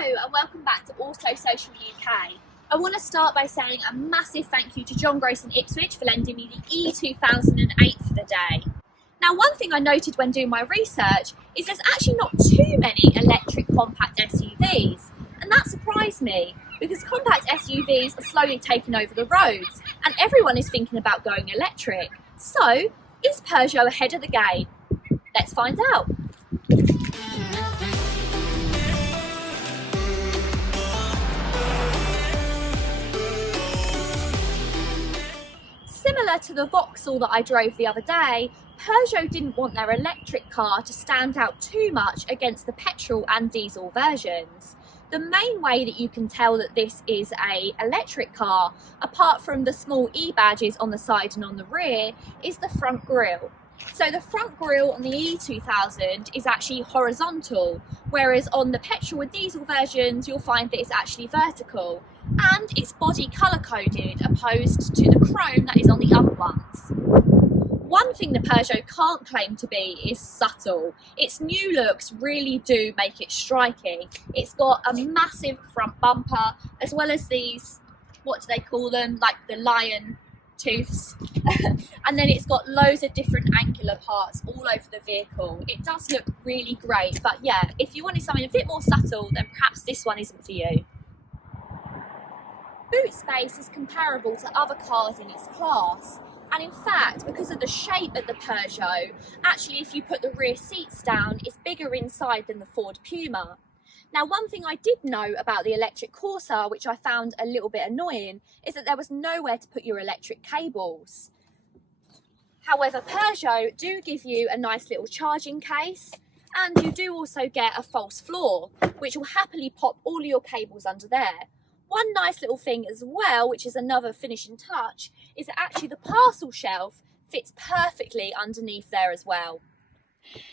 Hello and welcome back to Auto Social UK. I want to start by saying a massive thank you to John Grose in Ipswich for lending me the E2008 for the day. Now, one thing I noted when doing my research is there's actually not too many electric compact SUVs, and that surprised me because compact SUVs are slowly taking over the roads and everyone is thinking about going electric. So, is Peugeot ahead of the game? Let's find out. Similar to the Vauxhall that I drove the other day, Peugeot didn't want their electric car to stand out too much against the petrol and diesel versions. The main way that you can tell that this is an electric car, apart from the small E badges on the side and on the rear, is the front grille. So the front grille on the E2000 is actually horizontal, whereas on the petrol and diesel versions you'll find that it's actually vertical, and it's body colour coded opposed to the chrome that is on the other ones. One thing the Peugeot can't claim to be is subtle. Its new looks really do make it striking. It's got a massive front bumper as well as these, what do they call them, like the lion tooths. And then it's got loads of different angular parts all over the vehicle. It does look really great, but yeah, if you wanted something a bit more subtle, then perhaps this one isn't for you. Boot space is comparable to other cars in its class, and in fact, because of the shape of the Peugeot, actually if you put the rear seats down, it's bigger inside than the Ford Puma. Now, one thing I did know about the electric Corsa, which I found a little bit annoying, is that there was nowhere to put your electric cables. However, Peugeot do give you a nice little charging case, and you do also get a false floor, which will happily pop all your cables under there. One nice little thing as well, which is another finishing touch, is that actually the parcel shelf fits perfectly underneath there as well.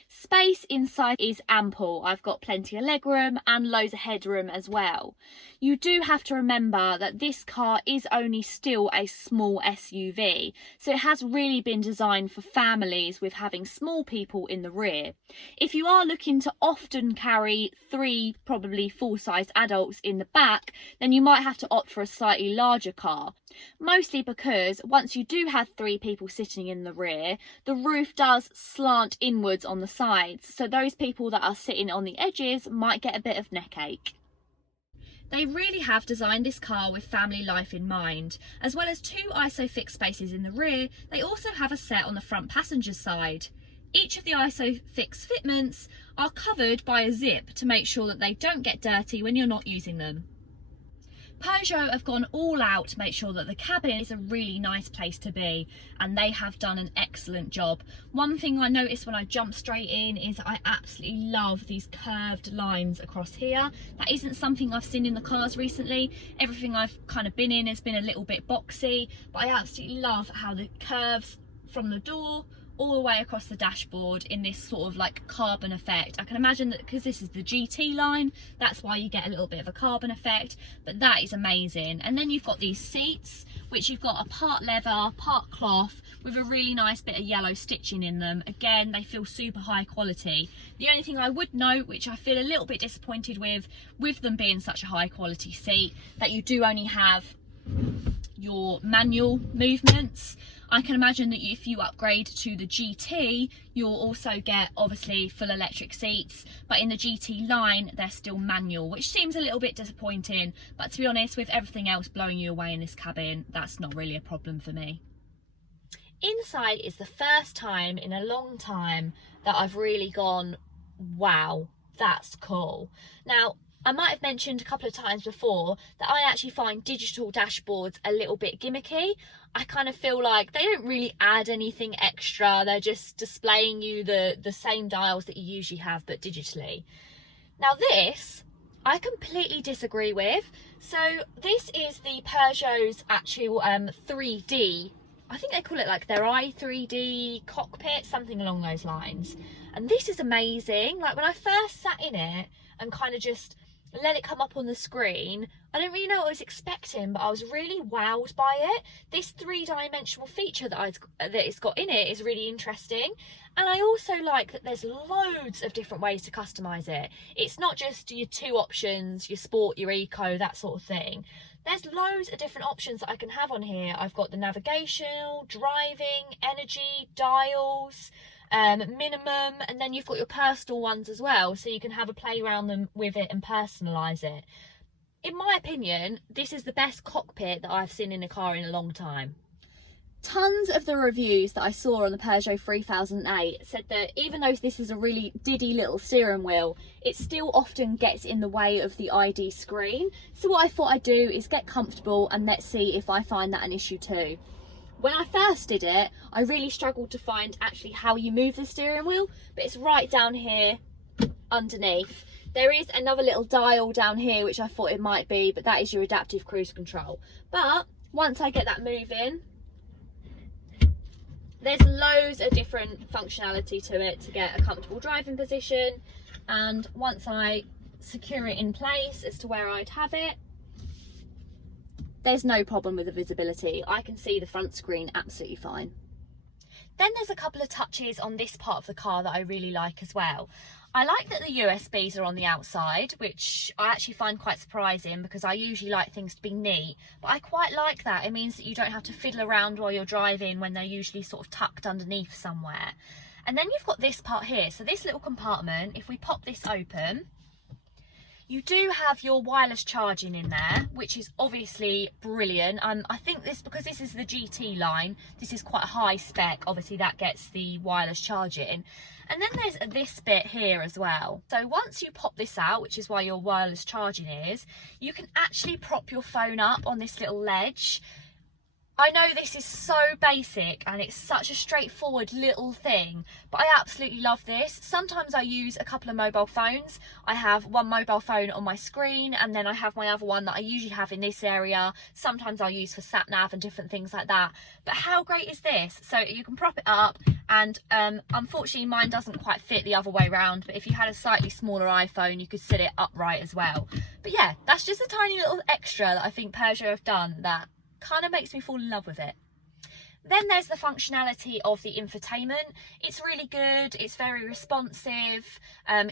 Space inside is ample. I've got plenty of legroom and loads of headroom as well. You do have to remember that this car is only still a small SUV, so it has really been designed for families with having small people in the rear. If you are looking to often carry 3 probably full-size adults in the back, then you might have to opt for a slightly larger car. Mostly because once you do have 3 people sitting in the rear, the roof does slant inwards on the sides, so those people that are sitting on the edges might get a bit of neck ache. They really have designed this car with family life in mind. As well as 2 ISOFIX spaces in the rear, they also have a set on the front passenger side. Each of the ISOFIX fitments are covered by a zip to make sure that they don't get dirty when you're not using them. Peugeot have gone all out to make sure that the cabin is a really nice place to be, and they have done an excellent job. One thing I noticed when I jumped straight in is I absolutely love these curved lines across here. That isn't something I've seen in the cars recently. Everything I've kind of been in has been a little bit boxy, but I absolutely love how the curves from the door all the way across the dashboard in this sort of like carbon effect. I can imagine that because this is the GT line, that's why you get a little bit of a carbon effect, but that is amazing. And then you've got these seats, which you've got a part leather, part cloth, with a really nice bit of yellow stitching in them. Again, they feel super high quality. The only thing I would note, which I feel a little bit disappointed with them being such a high quality seat, that you do only have your manual movements. I can imagine that if you upgrade to the GT, you'll also get obviously full electric seats, but in the GT line they're still manual, which seems a little bit disappointing, but to be honest, with everything else blowing you away in this cabin, that's not really a problem for me. Inside is the first time in a long time that I've really gone, wow, that's cool. Now, I might have mentioned a couple of times before that I actually find digital dashboards a little bit gimmicky. I kind of feel like they don't really add anything extra. They're just displaying you the same dials that you usually have, but digitally. Now this, I completely disagree with. So this is the Peugeot's actual 3D, I think they call it like their i3D cockpit, something along those lines. And this is amazing. Like when I first sat in it and kind of just and let it come up on the screen, I didn't really know what I was expecting, but I was really wowed by it. This three-dimensional feature that it's got in it is really interesting. And I also like that there's loads of different ways to customise it. It's not just your two options, your sport, your eco, that sort of thing. There's loads of different options that I can have on here. I've got the navigational, driving, energy, dials, minimum, and then you've got your personal ones as well, so you can have a play around them with it and personalise it. In my opinion, this is the best cockpit that I've seen in a car in a long time. Tons of the reviews that I saw on the Peugeot 3008 said that even though this is a really diddy little steering wheel, it still often gets in the way of the ID screen. So what I thought I'd do is get comfortable and let's see if I find that an issue too. When I first did it, I really struggled to find actually how you move the steering wheel, but it's right down here underneath. There is another little dial down here, which I thought it might be, but that is your adaptive cruise control. But once I get that moving, there's loads of different functionality to it to get a comfortable driving position. And once I secure it in place as to where I'd have it, there's no problem with the visibility. I can see the front screen absolutely fine. Then there's a couple of touches on this part of the car that I really like as well. I like that the USBs are on the outside, which I actually find quite surprising because I usually like things to be neat, but I quite like that. It means that you don't have to fiddle around while you're driving when they're usually sort of tucked underneath somewhere. And then you've got this part here. So this little compartment, if we pop this open, you do have your wireless charging in there, which is obviously brilliant. I think this, because this is the GT line, this is quite a high spec. Obviously that gets the wireless charging. And then there's this bit here as well. So once you pop this out, which is why your wireless charging is, you can actually prop your phone up on this little ledge. I know this is so basic and it's such a straightforward little thing, but I absolutely love this. Sometimes I use a couple of mobile phones. I have one mobile phone on my screen and then I have my other one that I usually have in this area. Sometimes I'll use for sat nav and different things like that. But how great is this? So you can prop it up and unfortunately mine doesn't quite fit the other way around, but if you had a slightly smaller iPhone you could sit it upright as well. But yeah, that's just a tiny little extra that I think Peugeot have done that kind of makes me fall in love with it. Then there's the functionality of the infotainment. It's really good, it's very responsive,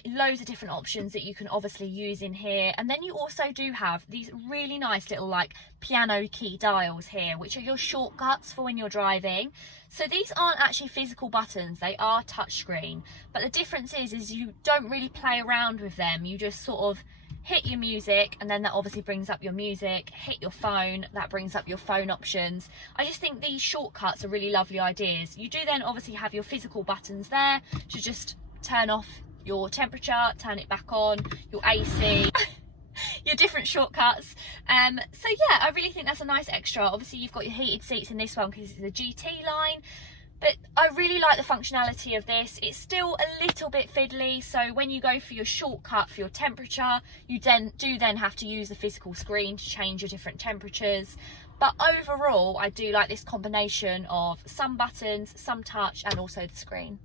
loads of different options that you can obviously use in here. And then you also do have these really nice little like piano key dials here, which are your shortcuts for when you're driving. So these aren't actually physical buttons, they are touchscreen. But the difference is you don't really play around with them, you just sort of hit your music and then that obviously brings up your music, hit your phone, that brings up your phone options. I just think these shortcuts are really lovely ideas. You do then obviously have your physical buttons there to just turn off your temperature, turn it back on, your AC, your different shortcuts. So yeah, I really think that's a nice extra. Obviously you've got your heated seats in this one because it's the GT line. But I really like the functionality of this. It's still a little bit fiddly, so when you go for your shortcut for your temperature, you then have to use the physical screen to change your different temperatures. But overall, I do like this combination of some buttons, some touch, and also the screen.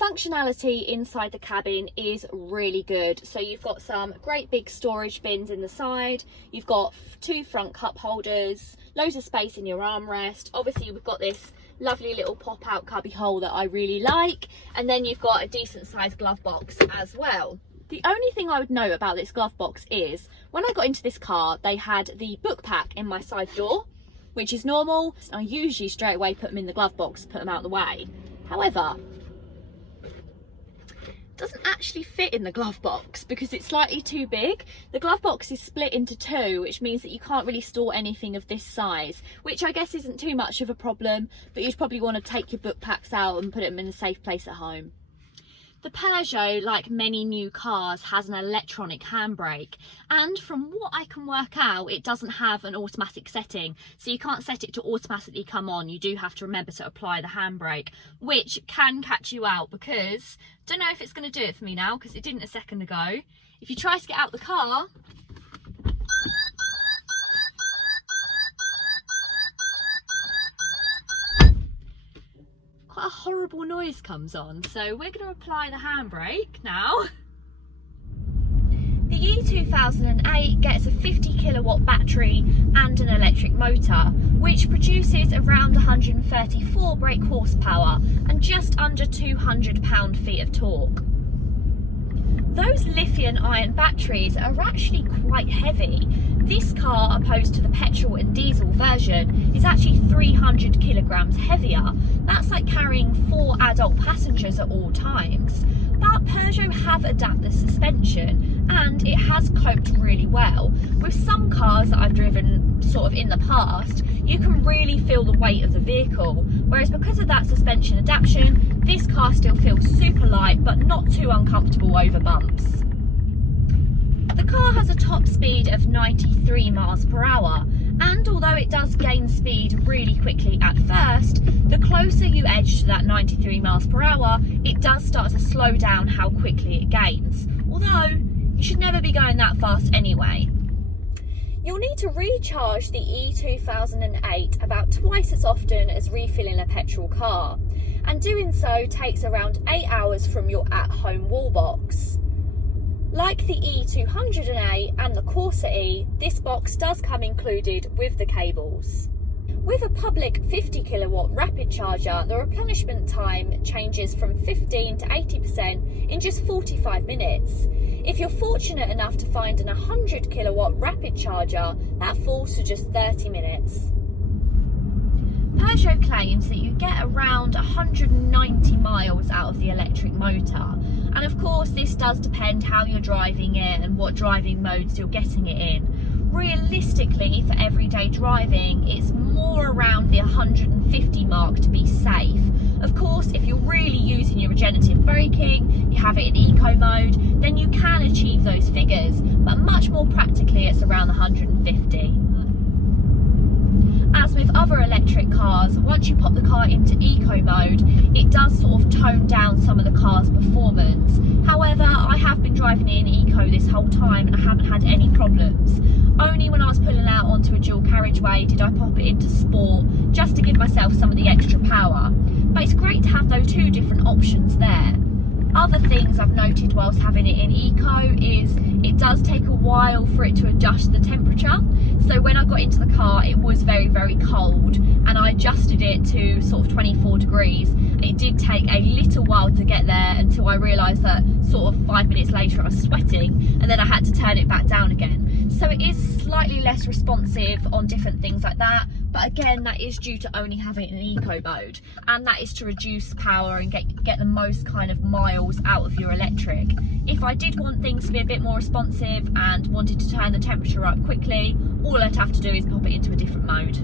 Functionality inside the cabin is really good. So you've got some great big storage bins in the side, you've got 2 front cup holders, loads of space in your armrest. Obviously we've got this lovely little pop out cubby hole that I really like, and then you've got a decent sized glove box as well. The only thing I would note about this glove box is when I got into this car they had the book pack in my side door, which is normal. I usually straight away put them in the glove box, put them out of the way. However, doesn't actually fit in the glove box because it's slightly too big. The glove box is split into 2, which means that you can't really store anything of this size, which I guess isn't too much of a problem, but you'd probably want to take your book packs out and put them in a safe place at home. The Peugeot, like many new cars, has an electronic handbrake, and from what I can work out, it doesn't have an automatic setting, so you can't set it to automatically come on. You do have to remember to apply the handbrake, which can catch you out because, don't know if it's going to do it for me now because it didn't a second ago. If you try to get out the car, quite a horrible noise comes on, so we're going to apply the handbrake now. The E2008 gets a 50 kilowatt battery and an electric motor, which produces around 134 brake horsepower and just under 200 pound-feet of torque. Those lithium-ion batteries are actually quite heavy. This car, opposed to the petrol and diesel version, is actually 300 kilograms heavier. That's like carrying 4 adult passengers at all times. But Peugeot have adapted the suspension and it has coped really well. With some cars that I've driven sort of in the past, you can really feel the weight of the vehicle, whereas because of that suspension adaptation, this car still feels super light but not too uncomfortable over bumps. The car has a top speed of 93 miles per hour, and although it does gain speed really quickly at first, the closer you edge to that 93 miles per hour, it does start to slow down how quickly it gains, although you should never be going that fast anyway. You'll need to recharge the E2008 about twice as often as refilling a petrol car, and doing so takes around 8 hours from your at-home wall box. Like the E208 and the Corsa E, this box does come included with the cables. With a public 50 kilowatt rapid charger, the replenishment time changes from 15 to 80% in just 45 minutes. If you're fortunate enough to find an 100 kilowatt rapid charger, that falls to just 30 minutes. Peugeot claims that you get around 190 miles out of the electric motor, and of course this does depend how you're driving it and what driving modes you're getting it in. Realistically, for everyday driving, it's more around the 150 mark to be safe. Of course, if you're really using your regenerative braking, you have it in eco mode, then you can achieve those figures, but much more practically it's around 150. As with other electric cars, once you pop the car into eco mode, it does sort of tone down some of the car's performance. However, I have been driving it in eco this whole time and I haven't had any problems. Only when I was pulling out onto a dual carriageway did I pop it into sport, just to give myself some of the extra power. But it's great to have those two different options there. Other things I've noted whilst having it in eco is it does take a while for it to adjust the temperature. So when I got into the car, it was very, very cold and I adjusted it to sort of 24 degrees. It did take a little while to get there until I realised that sort of 5 minutes later I was sweating, and then I had to turn it back down again. So it is slightly less responsive on different things like that, but again that is due to only having it in eco mode, and that is to reduce power and get the most kind of miles out of your electric. If I did want things to be a bit more responsive and wanted to turn the temperature up quickly, all I'd have to do is pop it into a different mode.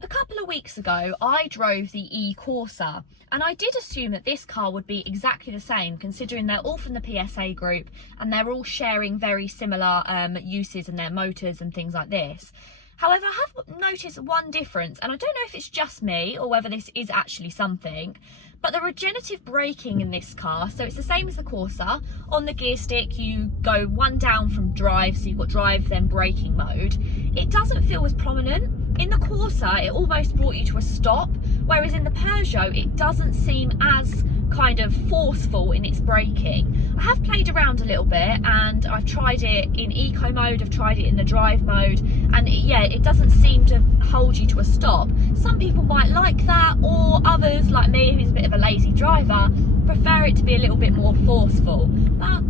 A couple of weeks ago I drove the E-Corsa, and I did assume that this car would be exactly the same, considering they're all from the PSA group and they're all sharing very similar uses in their motors and things like this. However, I have noticed one difference, and I don't know if it's just me or whether this is actually something, but the regenerative braking in this car, so it's the same as the Corsa. On the gear stick you go one down from drive, so you've got drive then braking mode. It doesn't feel as prominent. In the Corsa it almost brought you to a stop, whereas in the Peugeot it doesn't seem as kind of forceful in its braking. I have played around a little bit and I've tried it in eco mode, I've tried it in the drive mode, and it doesn't seem to hold you to a stop. Some people might like that, or others like me, who's a bit of a lazy driver, prefer it to be a little bit more forceful. But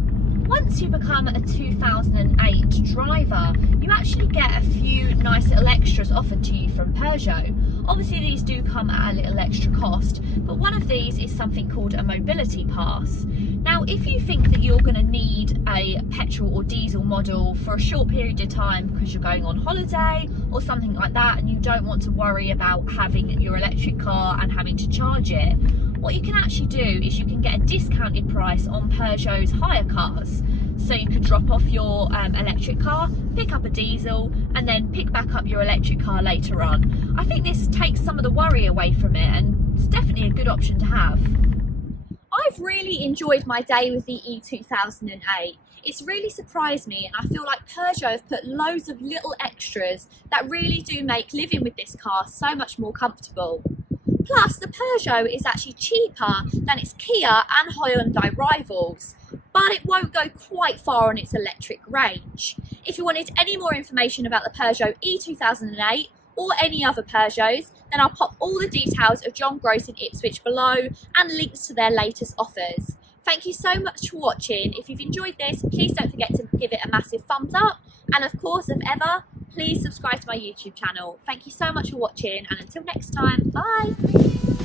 once you become a 2008 driver, you actually get a few nice little extras offered to you from Peugeot. Obviously these do come at a little extra cost, but one of these is something called a mobility pass. Now, if you think that you're going to need a petrol or diesel model for a short period of time because you're going on holiday or something like that, and you don't want to worry about having your electric car and having to charge it, what you can actually do is you can get a discounted price on Peugeot's hire cars. So you could drop off your electric car, pick up a diesel, and then pick back up your electric car later on. I think this takes some of the worry away from it, and it's definitely a good option to have. I've really enjoyed my day with the E2008. It's really surprised me, and I feel like Peugeot have put loads of little extras that really do make living with this car so much more comfortable. Plus, the Peugeot is actually cheaper than its Kia and Hyundai rivals. but it won't go quite far on its electric range. If you wanted any more information about the Peugeot E2008 or any other Peugeots, then I'll pop all the details of John Grose in Ipswich below and links to their latest offers. Thank you so much for watching. If you've enjoyed this, please don't forget to give it a massive thumbs up. And of course, if ever, please subscribe to my YouTube channel. Thank you so much for watching, and until next time, bye.